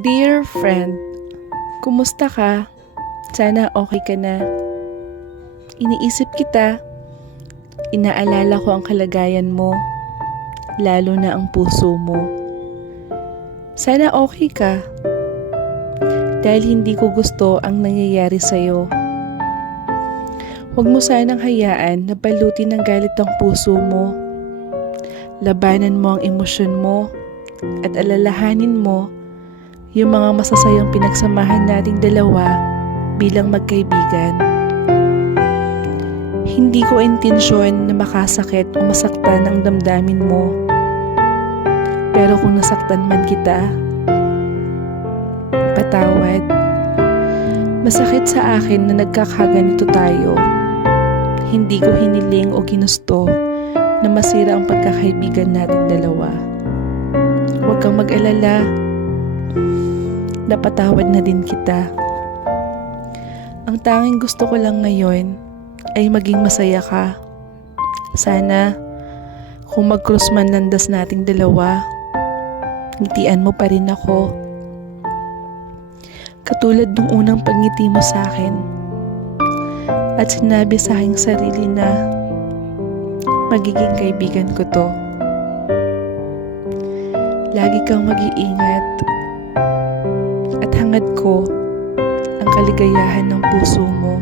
Dear friend, kumusta ka? Sana okay ka na. Iniisip kita, inaalala ko ang kalagayan mo, lalo na ang puso mo. Sana okay ka, dahil hindi ko gusto ang nangyayari sa'yo. Huwag mo sanang hayaan na balutin ng galit ang puso mo. Labanan mo ang emosyon mo at alalahanin mo yung mga masasayang pinagsamahan nating dalawa bilang magkaibigan. Hindi ko intensyon na makasakit o masaktan ang damdamin mo. Pero kung nasaktan man kita, patawad. Masakit sa akin na nagkakaganito tayo. Hindi ko hiniling o ginusto na masira ang pagkakaibigan nating dalawa. Huwag kang mag-alala. Napatawad na din kita. Ang tanging gusto ko lang ngayon ay maging masaya ka. Sana kung mag-cross man landas nating dalawa, ngitian mo pa rin ako. Katulad nung unang pagngiti mo sa akin at sinabi sa aking sarili na magiging kaibigan ko to. Lagi kang mag-iingat at hangad ko ang kaligayahan ng puso mo.